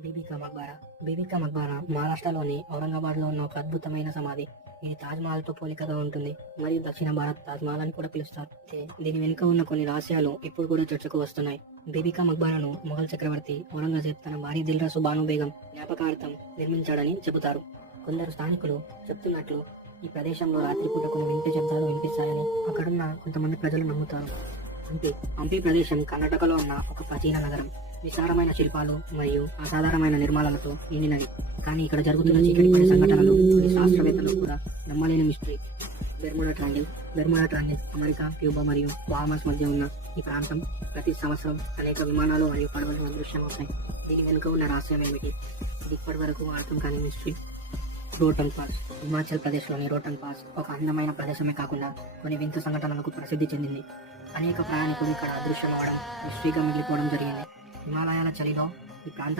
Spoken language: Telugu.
బీబీ కా మక్బారా. బీబీ కా మక్బారా మహారాష్ట్రలోని ఔరంగాబాద్లో ఉన్న ఒక అద్భుతమైన సమాధి. ఇది తాజ్మహల్తో పోలికగా ఉంటుంది మరియు దక్షిణ భారత్ తాజ్మహల్ అని కూడా పిలుస్తారు. అయితే దీని వెనుక ఉన్న కొన్ని రహస్యాలు ఇప్పుడు కూడా చర్చకు వస్తున్నాయి. బీబీ కా మక్బారాను మొఘల్ చక్రవర్తి ఔరంగజేబ్ తన భార్య దిల్రాసు బాను బేగం జ్ఞాపకార్థం నిర్మించాడని చెబుతారు. కొందరు స్థానికులు చెప్తున్నట్లు ఈ ప్రదేశంలో రాత్రిపూట కొన్ని వింత శబ్దాలు వినిపిస్తాయని అక్కడున్న కొంతమంది ప్రజలు నమ్ముతారు. హంపి ప్రదేశం కర్ణాటకలో ఉన్న ఒక ప్రాచీన నగరం. విశాలమైన శిల్పాలు మరియు అసాధారణమైన నిర్మాణాలతో నిండినది. కానీ ఇక్కడ జరుగుతున్న చీకటిపడి సంఘటనలు కొన్ని శాస్త్రవేత్తలు కూడా నమ్మలేని mystery. Bermuda triangle America, Cuba మరియు బాహామాస్ మధ్య ఉన్న ఈ ప్రాంతం ప్రతి సంవత్సరం అనేక విమానాలు మరియు పడవలు అదృశ్యమవుతాయి. దీని వెనుక ఉన్న రహస్యం ఏమిటి? ఇది ఇప్పటి వరకు అర్థం కాని మిస్టరీ. రోహ్తాంగ్ పాస్. హిమాచల్ ప్రదేశ్లోని రోహ్తాంగ్ పాస్ ఒక అందమైన ప్రదేశమే కాకుండా కొన్ని వింత సంఘటనలకు ప్రసిద్ధి చెందింది. అనేక ప్రయాణికులు ఇక్కడ అదృశ్యమవడం, మిస్టరీగా మిగిలిపోవడం జరిగింది. హిమాలయాల చలిలో ఈ ప్రాంతాన్ని